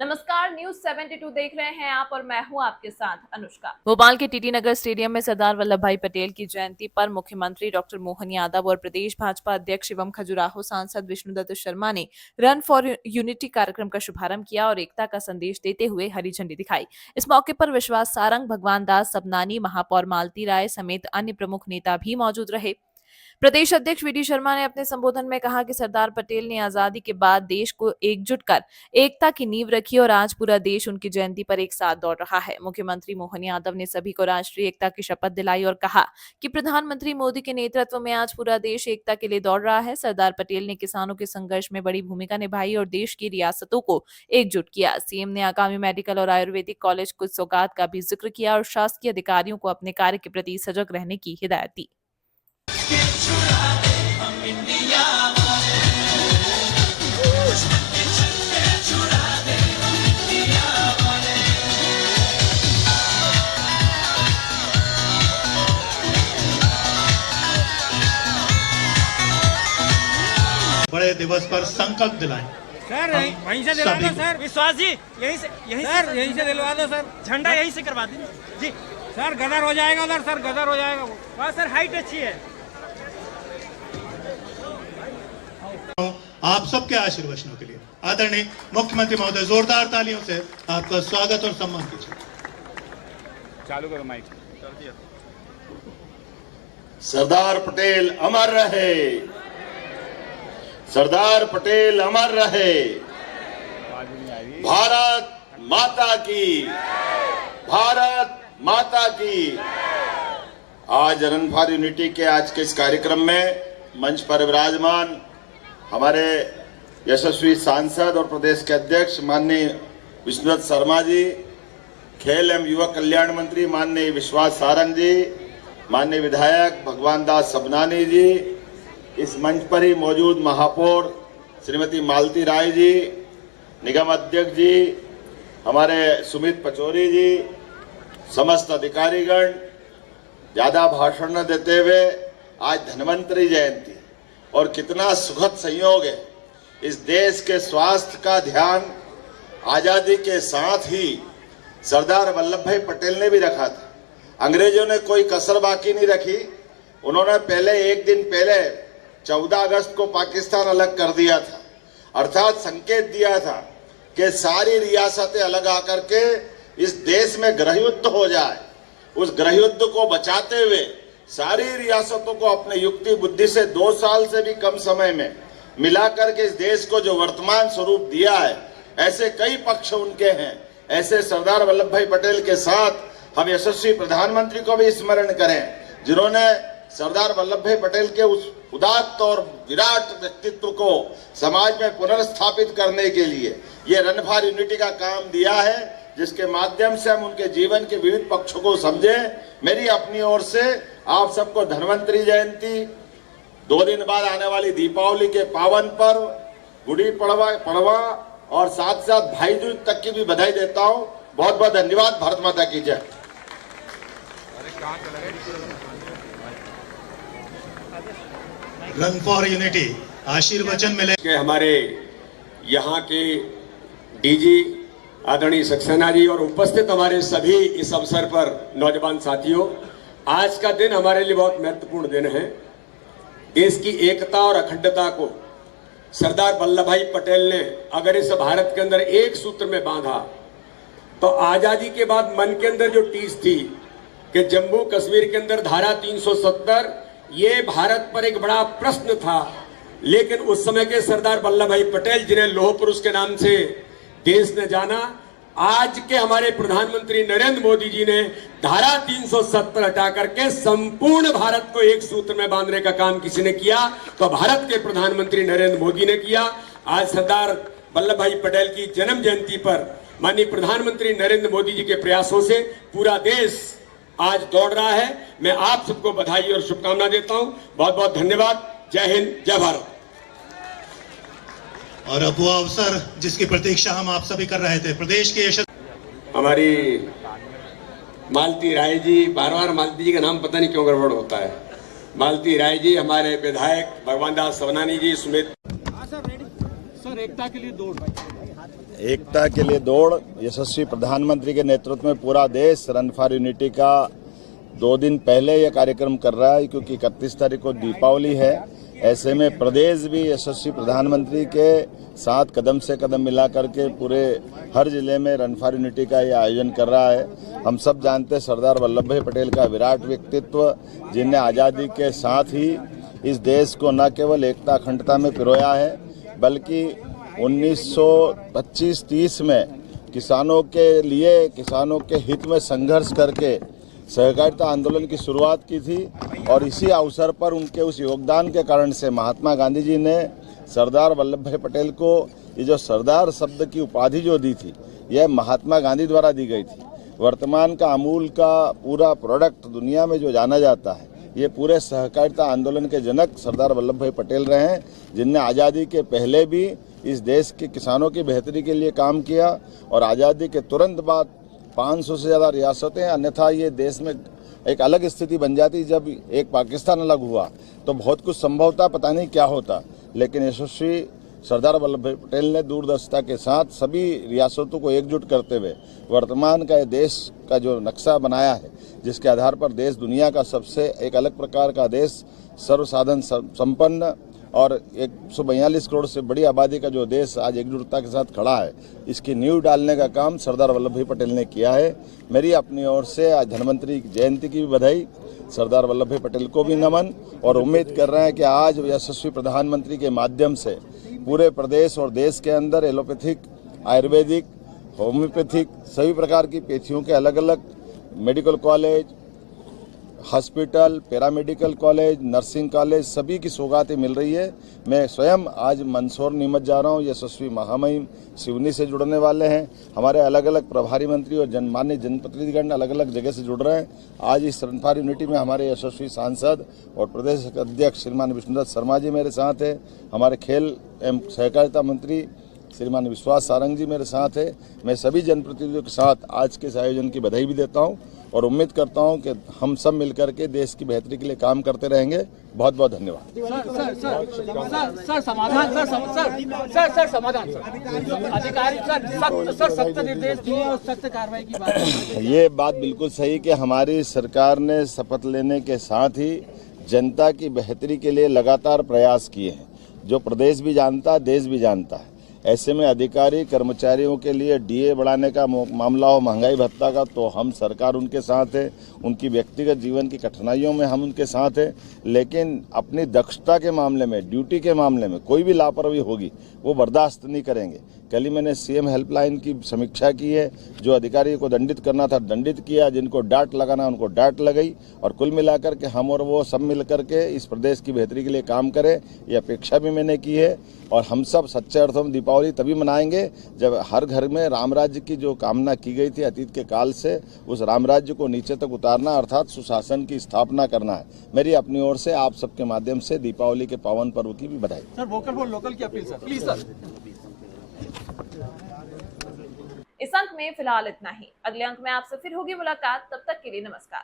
नमस्कार, न्यूज 72 देख रहे हैं आप और मैं हूं आपके साथ अनुष्का। भोपाल के टीटी नगर स्टेडियम में सरदार वल्लभ भाई पटेल की जयंती पर मुख्यमंत्री डॉक्टर मोहन यादव और प्रदेश भाजपा अध्यक्ष एवं खजुराहो सांसद विष्णुदत्त शर्मा ने रन फॉर यूनिटी कार्यक्रम का शुभारंभ किया और एकता का संदेश देते हुए हरी झंडी दिखाई। इस मौके पर विश्वास सारंग, भगवान दास सबनानी, महापौर मालती राय समेत अन्य प्रमुख नेता भी मौजूद रहे। प्रदेश अध्यक्ष वी डी शर्मा ने अपने संबोधन में कहा कि सरदार पटेल ने आजादी के बाद देश को एकजुट कर एकता की नींव रखी और आज पूरा देश उनकी जयंती पर एक साथ दौड़ रहा है। मुख्यमंत्री मोहन यादव ने सभी को राष्ट्रीय एकता की शपथ दिलाई और कहा कि प्रधानमंत्री मोदी के नेतृत्व में आज पूरा देश एकता के लिए दौड़ रहा है। सरदार पटेल ने किसानों के संघर्ष में बड़ी भूमिका निभाई और देश की रियासतों को एकजुट किया। सीएम ने आगामी मेडिकल और आयुर्वेदिक कॉलेज कुछ सौगात का भी जिक्र किया और शासकीय अधिकारियों को अपने कार्य के प्रति सजग रहने की हिदायत दी। बड़े दिवस पर संकल्प दिलाएं। सर वहीं से दिलवा दो सर। विश्वास जी यहीं से दिलवा दो सर। झंडा यहीं से करवा दें जी। सर गदर हो जाएगा उधर, सर गदर हो जाएगा वो। वहाँ सर हाइट अच्छी है। आप सबके आशीर्वचनों के लिए आदरणीय मुख्यमंत्री महोदय जोरदार तालियों से आपका स्वागत और सम्मान कीजिए। चालू करो माइक। सरदार पटेल अमर रहे, सरदार पटेल अमर रहे। भारत माता की, भारत माता की। आज रन फॉर यूनिटी के आज के इस कार्यक्रम में मंच पर विराजमान हमारे यशस्वी सांसद और प्रदेश के अध्यक्ष माननीय विष्णुदत्त शर्मा जी, खेल एवं युवा कल्याण मंत्री माननीय विश्वास सारंग जी, माननीय विधायक भगवान दास सबनानी जी, इस मंच पर ही मौजूद महापौर श्रीमती मालती राय जी, निगम अध्यक्ष जी, हमारे सुमित पचौरी जी, समस्त अधिकारीगण, ज्यादा भाषण न देते हुए आज धन्वंतरि जयंती और कितना सुखद संयोग है। इस देश के स्वास्थ्य का ध्यान आजादी के साथ ही सरदार वल्लभ भाई पटेल ने भी रखा था। अंग्रेजों ने कोई कसर बाकी नहीं रखी। उन्होंने पहले एक दिन पहले 14 अगस्त को पाकिस्तान अलग कर दिया था, अर्थात संकेत दिया था कि सारी रियासतें अलग आकर के इस देश में गृहयुद्ध हो जाए। उस गृहयुद्ध को बचाते हुए सारी रियासतों को अपने युक्ति बुद्धि से 2 साल से भी कम समय में मिलाकर के इस देश को जो वर्तमान स्वरूप दिया है, ऐसे कई पक्ष उनके हैं। ऐसे सरदार वल्लभ भाई पटेल के साथ हम यशस्वी प्रधानमंत्री को भी स्मरण करें, जिन्होंने सरदार वल्लभ भाई पटेल के उस उदात्त और विराट व्यक्तित्व को समाज में पुनर्स्थापित करने के लिए ये रन फॉर यूनिटी का काम दिया है, जिसके माध्यम से हम उनके जीवन के विविध पक्षों को समझें। मेरी अपनी ओर से आप सबको धन्वंतरि जयंती, 2 दिन बाद आने वाली दीपावली के पावन पर्व, गुड़ी पड़वा और साथ साथ भाई दूज तक की भी बधाई देता हूं। बहुत बहुत धन्यवाद। भारत माता की जय। रन फॉर यूनिटी आशीर्वचन मिले के हमारे यहाँ के डीजी आदरणीय सक्सेना जी और उपस्थित हमारे सभी इस अवसर पर नौजवान साथियों, आज का दिन हमारे लिए बहुत महत्वपूर्ण दिन है। देश की एकता और अखंडता को सरदार वल्लभ भाई पटेल ने अगर इस भारत के अंदर एक सूत्र में बांधा तो आजादी के बाद मन के अंदर जो टीस थी कि जम्मू कश्मीर के अंदर धारा 370 ये भारत पर एक बड़ा प्रश्न था, लेकिन उस समय के सरदार वल्लभ भाई पटेल, जिन्हें लौह पुरुष के नाम से देश ने जाना, आज के हमारे प्रधानमंत्री नरेंद्र मोदी जी ने धारा 370 हटा करके संपूर्ण भारत को एक सूत्र में बांधने का काम किसी ने किया तो भारत के प्रधानमंत्री नरेंद्र मोदी ने किया। आज सरदार वल्लभ भाई पटेल की जन्म जयंती पर माननीय प्रधानमंत्री नरेंद्र मोदी जी के प्रयासों से पूरा देश आज दौड़ रहा है। मैं आप सबको बधाई और शुभकामना देता हूं। बहुत बहुत धन्यवाद। जय हिंद, जय भारत। और अब वो अवसर जिसकी प्रतीक्षा हम आप सभी कर रहे थे, प्रदेश के हमारी मालती राय जी, बार बार मालती जी का नाम पता नहीं क्यों गड़बड़ होता है। मालती राय जी, हमारे विधायक भगवान दास सबनानी जी, सुमित सर एकता के लिए दौड़। एकता के लिए दौड़, यशस्वी प्रधानमंत्री के नेतृत्व में पूरा देश रन फॉर यूनिटी का 2 दिन पहले यह कार्यक्रम कर रहा है, क्योंकि 31 तारीख को दीपावली है। ऐसे में प्रदेश भी यशस्वी प्रधानमंत्री के साथ कदम से कदम मिला करके पूरे हर जिले में रन फॉर यूनिटी का ये आयोजन कर रहा है। हम सब जानते हैं सरदार वल्लभ भाई पटेल का विराट व्यक्तित्व, जिनने आज़ादी के साथ ही इस देश को न केवल एकता अखंडता में पिरोया है, बल्कि 1925-30 में किसानों के लिए, किसानों के हित में संघर्ष करके सहकारिता आंदोलन की शुरुआत की थी। और इसी अवसर पर उनके उस योगदान के कारण से महात्मा गांधी जी ने सरदार वल्लभ भाई पटेल को ये जो सरदार शब्द की उपाधि जो दी थी, यह महात्मा गांधी द्वारा दी गई थी। वर्तमान का अमूल का पूरा प्रोडक्ट दुनिया में जो जाना जाता है, ये पूरे सहकारिता आंदोलन के जनक सरदार वल्लभ भाई पटेल रहे हैं, जिनने आज़ादी के पहले भी इस देश के किसानों की बेहतरी के लिए काम किया और आज़ादी के तुरंत बाद 500 से ज़्यादा रियासतें, अन्यथा ये देश में एक अलग स्थिति बन जाती। जब एक पाकिस्तान अलग हुआ तो बहुत कुछ संभवतः पता नहीं क्या होता, लेकिन यशस्वी सरदार वल्लभ भाई पटेल ने दूरदर्शिता के साथ सभी रियासतों को एकजुट करते हुए वर्तमान का देश का जो नक्शा बनाया है, जिसके आधार पर देश दुनिया का सबसे एक अलग प्रकार का देश, सर्वसाधन संपन्न और 142 करोड़ से बड़ी आबादी का जो देश आज एकजुटता के साथ खड़ा है, इसकी नींव डालने का काम सरदार वल्लभ भाई पटेल ने किया है। मेरी अपनी ओर से आज धन्वंतरी जयंती की भी बधाई, सरदार वल्लभ भाई पटेल को भी नमन, और उम्मीद कर रहे हैं कि आज यशस्वी प्रधानमंत्री के माध्यम से पूरे प्रदेश और देश के अंदर एलोपैथिक, आयुर्वेदिक, होम्योपैथिक सभी प्रकार की पैथियों के अलग अलग medical college, hospital, paramedical college, nursing college सभी की सौगातें मिल रही है। मैं स्वयं आज मंदसौर नीमच जा रहा हूँ, यशस्वी महामहिम सिवनी से जुड़ने वाले हैं। हमारे अलग अलग प्रभारी मंत्री और माननीय जनप्रतिनिधिगण अलग अलग जगह से जुड़ रहे हैं। आज इस रन फॉर यूनिटी में हमारे यशस्वी सांसद और प्रदेश अध्यक्ष श्रीमान विष्णुदत्त शर्मा जी मेरे साथ हैं। हमारे खेल एवं सहकारिता मंत्री श्रीमान विश्वास सारंग जी मेरे साथ है। मैं सभी जनप्रतिनिधियों के साथ आज के इस आयोजन की बधाई भी देता हूं और उम्मीद करता हूं कि हम सब मिलकर के देश की बेहतरी के लिए काम करते रहेंगे। बहुत बहुत धन्यवाद। सर समाधान अधिकारी सख्त निर्देश दिए और सख्त कार्रवाई की बात है। ये बात बिल्कुल सही कि हमारी सरकार ने शपथ लेने के साथ ही जनता की बेहतरी के लिए लगातार प्रयास किए हैं, जो प्रदेश भी जानता है, देश भी जानता है। ऐसे में अधिकारी कर्मचारियों के लिए डीए बढ़ाने का मामला हो, महंगाई भत्ता का, तो हम सरकार उनके साथ है। उनकी व्यक्तिगत जीवन की कठिनाइयों में हम उनके साथ हैं, लेकिन अपनी दक्षता के मामले में, ड्यूटी के मामले में कोई भी लापरवाही होगी वो बर्दाश्त नहीं करेंगे। कल ही मैंने सीएम हेल्पलाइन की समीक्षा की है। जो अधिकारी को दंडित करना था दंडित किया, जिनको डांट लगाना उनको डांट लगाई, और कुल मिलाकर के हम और वो सब मिल करके इस प्रदेश की बेहतरी के लिए काम करें, ये अपेक्षा भी मैंने की है। और हम सब सच्चे अर्थों में दीपावली तभी मनाएंगे जब हर घर में राम राज्य की जो कामना की गई थी अतीत के काल से, उस राम राज्य को नीचे तक उतारना, अर्थात सुशासन की स्थापना करना है। मेरी अपनी ओर से आप सबके माध्यम से दीपावली के पावन पर्व की भी बधाई। सर वोकल फॉर लोकल की अपील सर, प्लीज सर। इस अंक में फिलहाल इतना ही। अगले अंक में आपसे फिर होगी मुलाकात, तब तक के लिए नमस्कार।